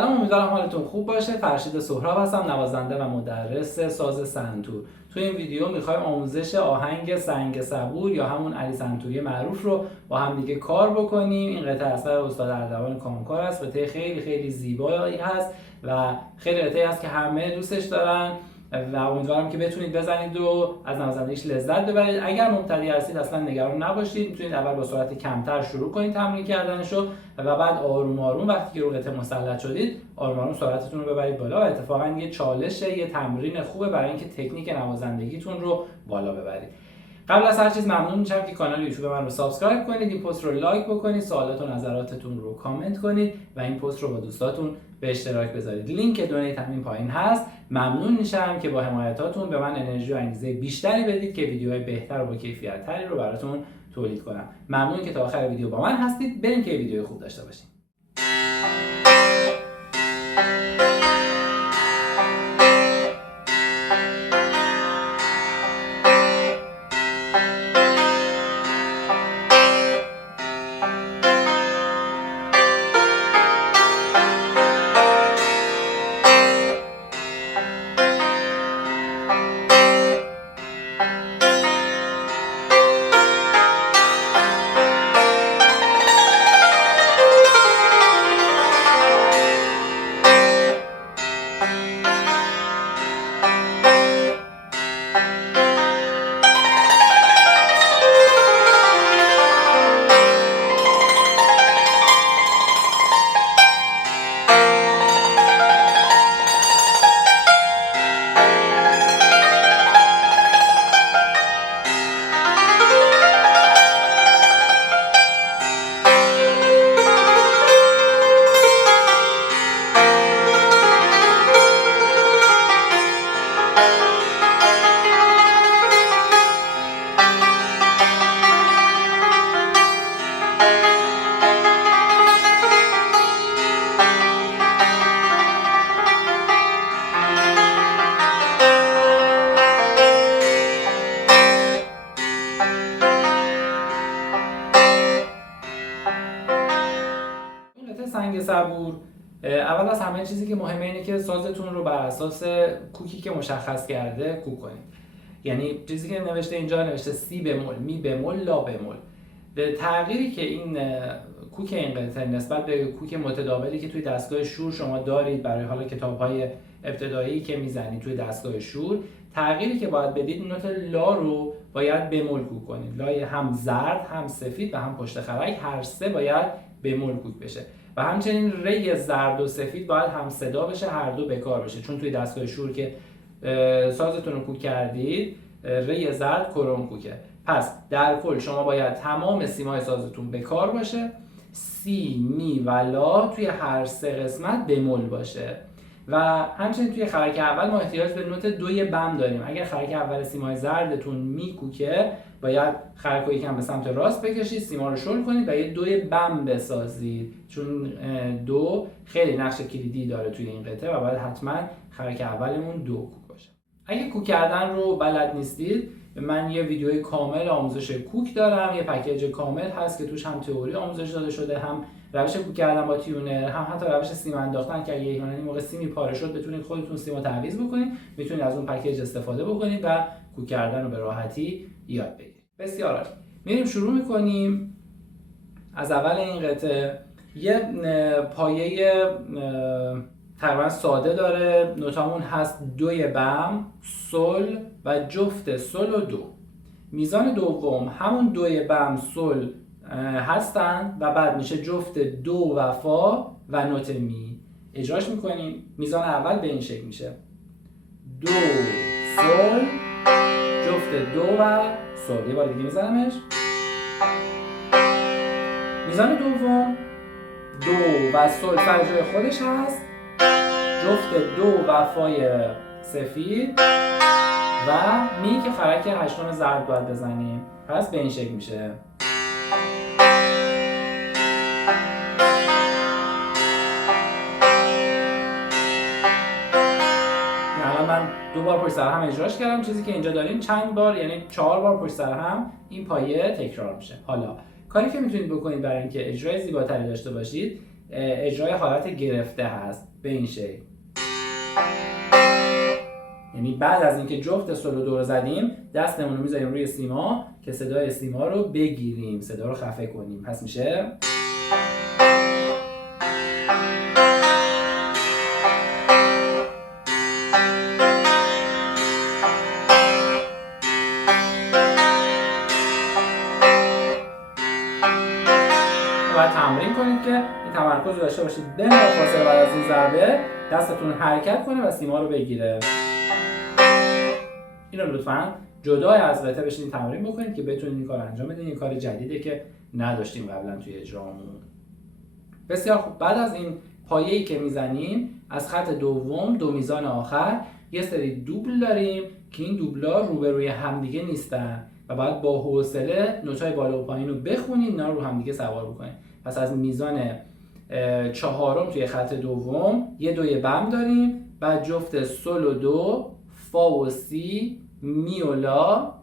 سلام، امیدوارم حالتون خوب باشه. فرشید سهراب هستم، نوازنده و مدرس ساز سنتور. تو این ویدیو میخوایم آموزش آهنگ سنگ صبور یا همون علی سنتوری معروف رو با هم دیگه کار بکنیم. این قطعه اثر استاد اردوان کامکار است. قطعه خیلی زیبایی هست و خیلی قطعه هست که همه دوستش دارن و امیدوارم که بتونید بزنید و از نوازندگیش لذت ببرید. اگر مبتدی هستید اصلا نگران نباشید، میتونید اول با سرعت کمتر شروع کنید تمرین کردنشو و بعد آروم آروم وقتی که رو قطعه مسلط شدید آروم آروم سرعتتون رو ببرید بالا و اتفاقا یه چالشه، یه تمرین خوبه برای اینکه تکنیک نوازندگیتون رو بالا ببرید. قبل از هر چیز ممنون میشم که کانال یوتیوب من رو سابسکرایب کنید، این پست رو لایک بکنید، سوالات و نظراتتون رو کامنت کنید و این پست رو با دوستاتون به اشتراک بذارید. لینک دونیت همین پایین هست. ممنون میشم که با حمایتاتون به من انرژی و انگیزه بیشتری بدید که ویدیوهای بهتر و با کیفیت تری رو براتون تولید کنم. ممنون که تا آخر ویدیو با من هستید. بریم که ویدیو خوب داشته باشیم. سنگ صبور، اول از همه چیزی که مهمه اینه که سازتون رو بر اساس کوکی که مشخص کرده کوک کنید. یعنی چیزی که نوشته اینجا نوشته سی بمول، می بمول، لا بمول. تغییری که این کوک این قطعه نسبت به کوک متداولی که توی دستگاه شور شما دارید برای حالا کتاب‌های ابتدایی که میزنید توی دستگاه شور، تغییری که باید بدید نوت لا رو باید بمول کوک کنید. لای هم زرد، هم سفید و هم پشت خرک هر سه باید بمول کوک بشه. و همچنین ری زرد و سفید باید هم صدا بشه، هر دو بکار بشه، چون توی دستگاه شور که سازتون رو کوک کردید ری زرد کرون کوکه. پس در کل شما باید تمام سیمای سازتون بکار باشه، سی، می و لا توی هر سه قسمت بمول باشه و همچنین توی خرک اول ما احتیاج به نوت دوی بم داریم. اگر خرک اول سیمای زردتون می کوکه باید خرک رو یکم به سمت راست بکشید، سیما رو شل کنید و یه دوی بم بسازید، چون دو خیلی نقش کلیدی داره توی این قطعه و باید حتما خرک اولمون دو کوک باشه. اگه کوک کردن رو بلد نیستید، من یه ویدیوی کامل آموزش کوک دارم، یه پکیج کامل هست که توش هم تئوری آموزش داده شده، هم روش کوک کردن با تیونر، هم حتی روش سیم انداختن که اگه این موقع سیمی پاره شد بتونید خودتون سیمو تعویض بکنید. میتونید از اون پکیج استفاده بکنید و کوک کردن رو به راحتی یاد بگیرید. بسیار عالی. میریم شروع میکنیم. از اول این قطعه یه پایه تقریبا ساده داره. نوتامون هست دوی بم، سل و جفت سل و دو. میزان دوم همون دوی بم، سل هستن و بعد میشه جفت دو و فا و نوت می. اجراش میکنیم. میزان اول به این شکل میشه: دو، سل، جفت دو و سل. یه بار دیگه میزنمش. میزان دوم دو و سل سر جای خودش هست، جفت دو و فای سفید و می که خرک هشتم زرد باید بزنیم. پس به این شکل میشه. من دو بار پشت سر هم اجراش کردم. چیزی که اینجا داریم چند بار، یعنی 4 بار پشت سر هم این پایه تکرار میشه. حالا کاری که میتونید بکنید برای اینکه اجرای زیباتری داشته باشید، اجرای حالت گرفته هست به این شکل. یعنی بعد از اینکه جفت سل و دو رو زدیم دستمون رو میذاریم روی سیما که صدای سیما رو بگیریم، صدا رو خفه کنیم. پس میشه باید تمرین کنید که این تمرکز رو داشته باشید بلافاصله بعد از این ضربه دستتون حرکت کنه و سیما رو بگیره. این رو لطفاً جدا از قطعه بشینید تمرین بکنید که بتونید این کار انجام بدین. این کار جدیده که نداشتیم قبلا توی اجرامون. بسیار خوب. بعد از این پایه‌ای که میزنیم از خط دوم دو میزان آخر یه سری دوبل داریم که این دوبلا روبروی همدیگه نیستن و باید با حوصله نوت‌های بالا و پایین رو بخونید، اینا رو همدیگه سوار بکنید. پس از میزان چهارم توی خط دوم یه دوی بم داریم، بعد جفت سل و دو، فا و سی، می و لا.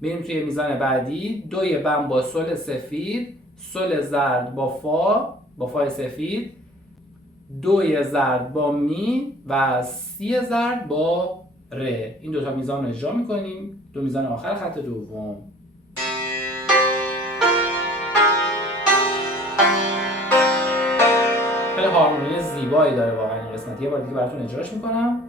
میریم توی میزان بعدی دوی بم با سل سفید، سل زرد با فای سفید، دوی زرد با می و سی زرد با ره. این دوتا میزان رو اجرا میکنیم، دو میزان آخر خط دوم. خیلی هارمونی زیبایی داره واقعا این قسمت. یه بار دیگه براتون اجراش میکنم.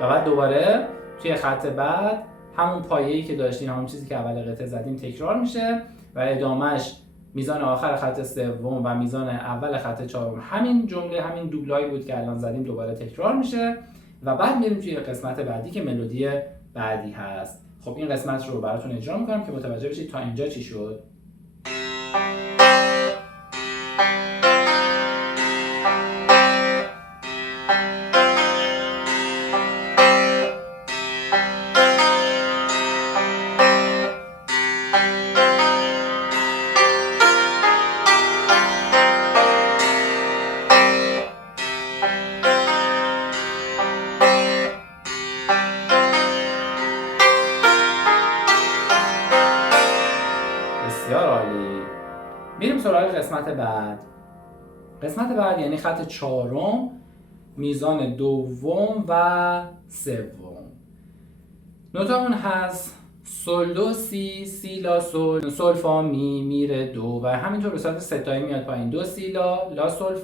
و بعد دوباره توی خط بعد همون پایه‌ای که داشتیم، همون چیزی که اول قطعه زدیم تکرار میشه و ادامهش میزان آخر خط سوم و میزان اول خط چهارم همین جمله، همین دوبلایی بود که الان زدیم، دوباره تکرار میشه و بعد میریم توی قسمت بعدی که ملودی بعدی هست. خب این قسمت رو براتون اجرا میکنم که متوجه بشید تا اینجا چی شد. بسیار عالی. میریم سراغ قسمت بعد. قسمت بعد یعنی خط چهارم، میزان دوم و سوم. نوتامون هست سل دو سی، سی لا سل، سل فا می، می ره دو و همینطور به صورت ستایی میاد پایین. دو سی لا، لا سل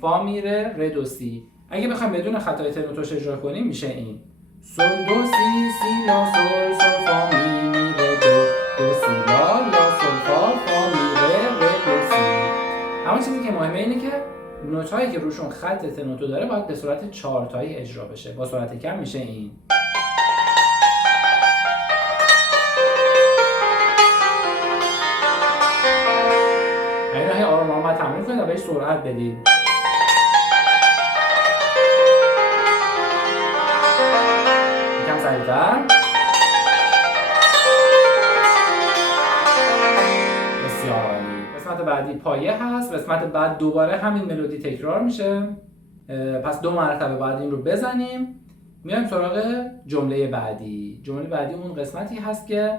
فا می ره دو سی. اگه بخوایم بدون خطای تنوتوش اجرا کنیم میشه این سل دو سی، سی لا سل، سل فا می، می ره دو، دو سی لا، لا سل فا می ره دو سی. اما چیزی که مهمه اینه که نوت‌هایی که روشون خط تنوتو داره باید به صورت چهارتایی اجرا بشه. با سرعت کم میشه این. این راهی آرام آرام باید تمرین کنید و بهش سرعت بدید. یکم سریع‌تر. بسیار عالی. قسمت بعدی پایه هست. قسمت بعد دوباره همین ملودی تکرار میشه. پس دو مرتبه بعد این رو بزنیم. میایم سراغ جمله بعدی. جمله بعدی اون قسمتی هست که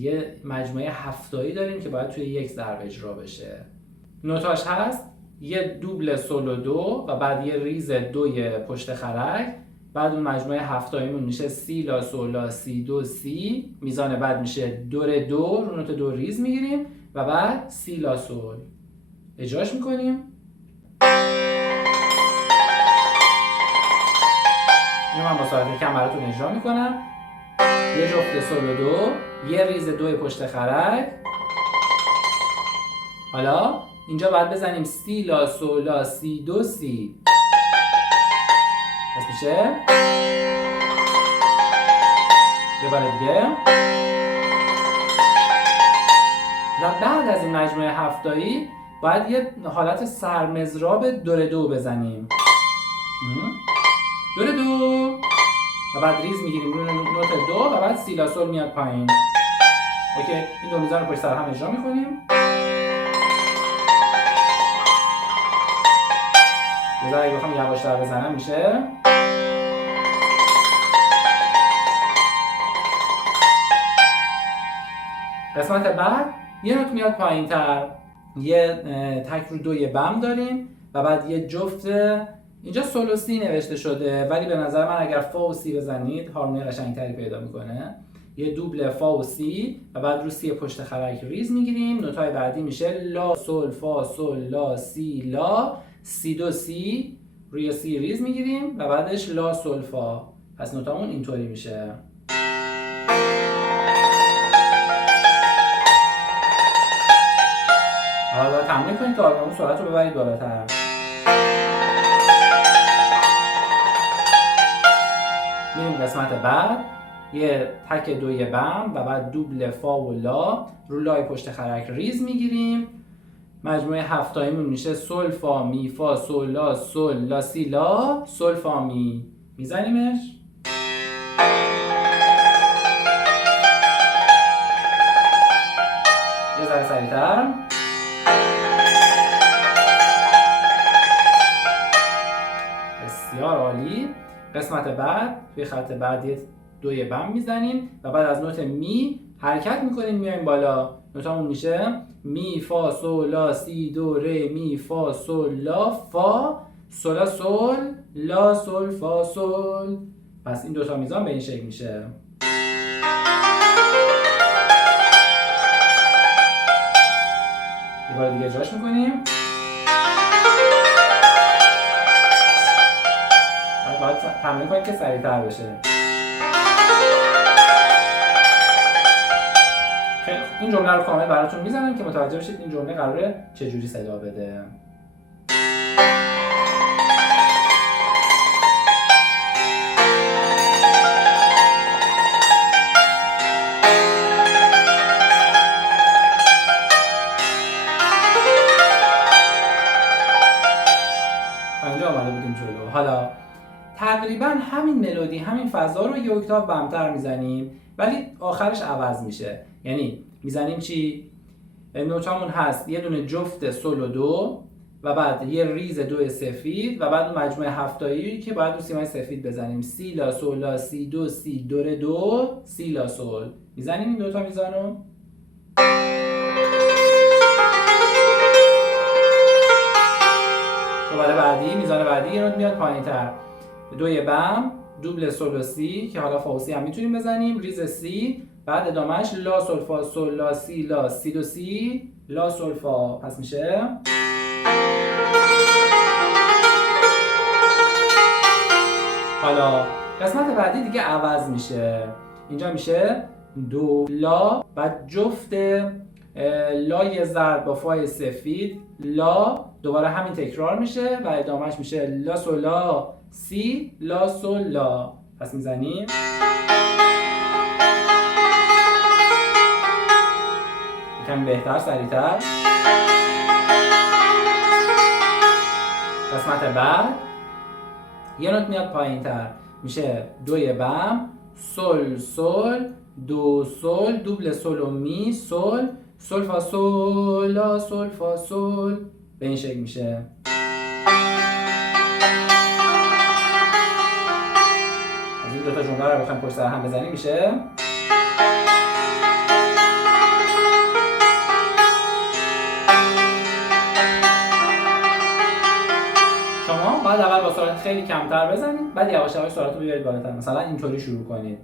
یه مجموعه هفتایی داریم که باید توی یک ضرب اجرا بشه. نوتاش هست یه دوبل سل و دو و بعد یه ریز دوی پشت خرک. بعد اون مجموعه هفتاییمون میشه سی لا سل لا سی دو سی. میزان بعد میشه دو ره دو، رو نوت دو ریز میگیریم و بعد سی لا سل اجراش میکنیم. اینو من با سرعت کم براتون اجرا میکنم. یه جفت سل و دو، یه ریز دوی پشت خرک. حالا اینجا باید بزنیم سی لا سل لا سی دو سی. پس میشه یه بار دیگه. و بعد از این مجموعه هفتایی باید یه حالت سرمضراب دو ره دو بزنیم. دو ره دو و بعد ریز میگیریم روی نوت دو و بعد سی لا سل میاد پایین. اوکی، این دو میزان رو پشت سر هم اجرا میکنیم. بذار اگه بخوام یواشتر بزنم میشه قسمت بعد یه نوت میاد پایین تر، یه تک رو دوی بم داریم و بعد یه جفت، اینجا سول و سی نوشته شده ولی به نظر من اگر فا و سی بزنید هارمونی قشنگتری پیدا میکنه. یه دوبل فا و سی و بعد رو سی پشت خرک ریز میگیریم. نوتای بعدی میشه لا سول فا سول لا سی لا، سی دو سی روی سی ریز میگیریم و بعدش لا سول فا. پس نوتامون اینطوری میشه. حالا باید تمرین کنید تا آرگامون سرعت رو ببرید بالاتر. میریم قسمت بعد، یه تک دوی بم و بعد دوبل فا و لا رو لای پشت خرک ریز میگیریم. مجموعه هفتاییمون میشه سول فا می فا سول لا سی لا سول فا می. میزنیمش. یه ذره سریعتر. بسیار عالی. قسمت بعد توی خط بعد یه دوی بم میزنیم و بعد از نوت می حرکت میکنیم میایم بالا. نوتامون میشه می فا سول لا سی دو ره می فا سول لا فا سولا سول لا سول فا سول. پس این دوتا میزان به این شکل میشه. یه بار دیگه اجراش میکنیم. باید تمرین کنید که سریعتر بشه. خیلی خوب. این جمله رو کامل براتون میزنم که متوجه بشید این جمله قراره چجوری صدا بده. اینجا آمده بودیم جلو. حالا تقریبا همین ملودی، همین فضا رو یه اکتاو بمتر میزنیم ولی آخرش عوض میشه. یعنی میزنیم چی؟ نوتامون هست یه دونه جفت سول و دو و بعد یه ریز دو سفید و بعد اون مجموعه هفتایی که باید رو سیمای سفید بزنیم. سی لا سول لا سی دو سی دو ره دو سی لا سول. میزنیم این دوتا میزانو. دوباره بعدی میزان بعدی یه نوت میاد پایین‌تر. دوی بم دوبل سول و سی که حالا فا و سی هم میتونیم بزنیم. ریز سی بعد ادامهش لا سول فا سول لا سی لا سی دو سی لا سول فا. پس میشه حالا قسمت بعدی دیگه عوض میشه. اینجا میشه دو لا بعد جفت لای زرد با فای سفید لا، دوباره همین تکرار میشه و ادامهش میشه لا سول لا سی لا سول لا. پس میزنیم. یکم بهتر سریعتر. قسمت بعد یه نوت میاد پایین تر، میشه دوی بم سول سول دو سول دوبل سول و می سول سول فا سول لا سول فا سول. به این شکل میشه. از این دوتا جمله رو بخوایم پشت سر هم بزنیم میشه شما باید اول با سرعت خیلی کمتر بزنید بعد یواش یواش سرعت رو بیارید بالاتر. مثلا اینطوری شروع کنید.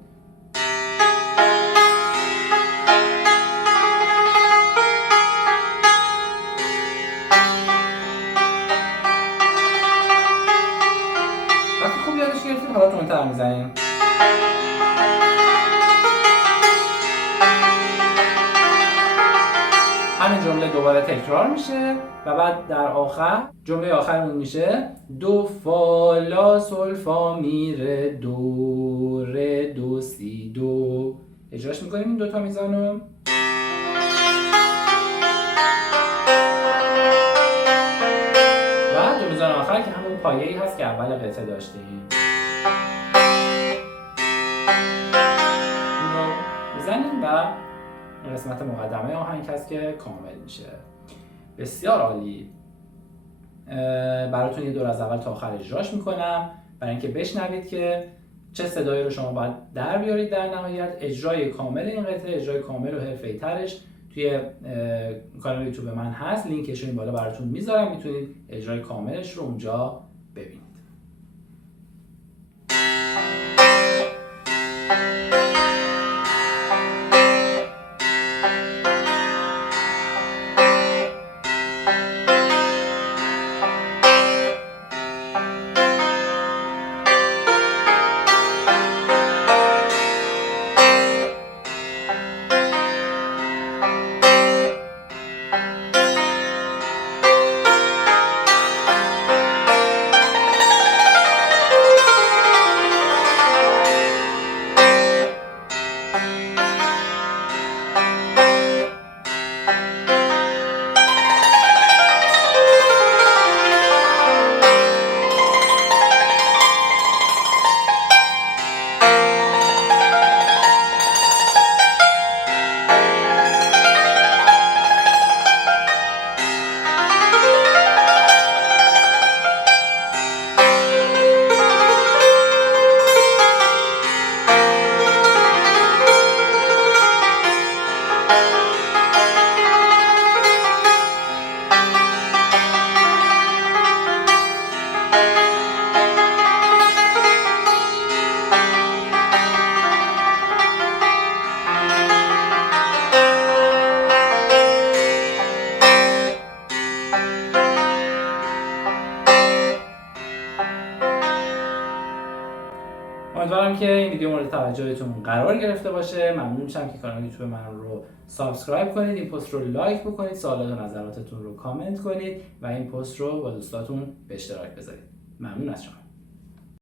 وقتی خوب یادش گرفتید حالا تندتر میزنیم. همین جمله دوباره تکرار میشه و بعد در آخر جمله آخرمون میشه دو فا لا سول فا می ره دو ره دو سی دو. اجراش میکنیم این دوتا میزانو. و دو میزان آخر که همون پایه‌ای هست که اول قطعه داشتیم. این رو میزنیم و قسمت مقدمه آهنگ هست که کامل میشه. بسیار عالی. براتون یه دور از اول تا آخر اجراش میکنم برای اینکه بشنوید که چه صدایی رو شما باید در بیارید. در نهایت اجرای کامل این قطعه، اجرای کامل و حرفه‌ای ترش توی کانال یوتیوب من هست، لینکش رو این بالا براتون میذارم، میتونید اجرای کاملش رو اونجا ببینید. امیدوارم که این ویدیو مورد توجهتون قرار گرفته باشه. ممنون میشم که کانال یوتیوب من رو سابسکرایب کنید، این پست رو لایک بکنید، سوالات و نظراتتون رو کامنت کنید و این پست رو با دوستاتون به اشتراک بذارید. ممنون از شما.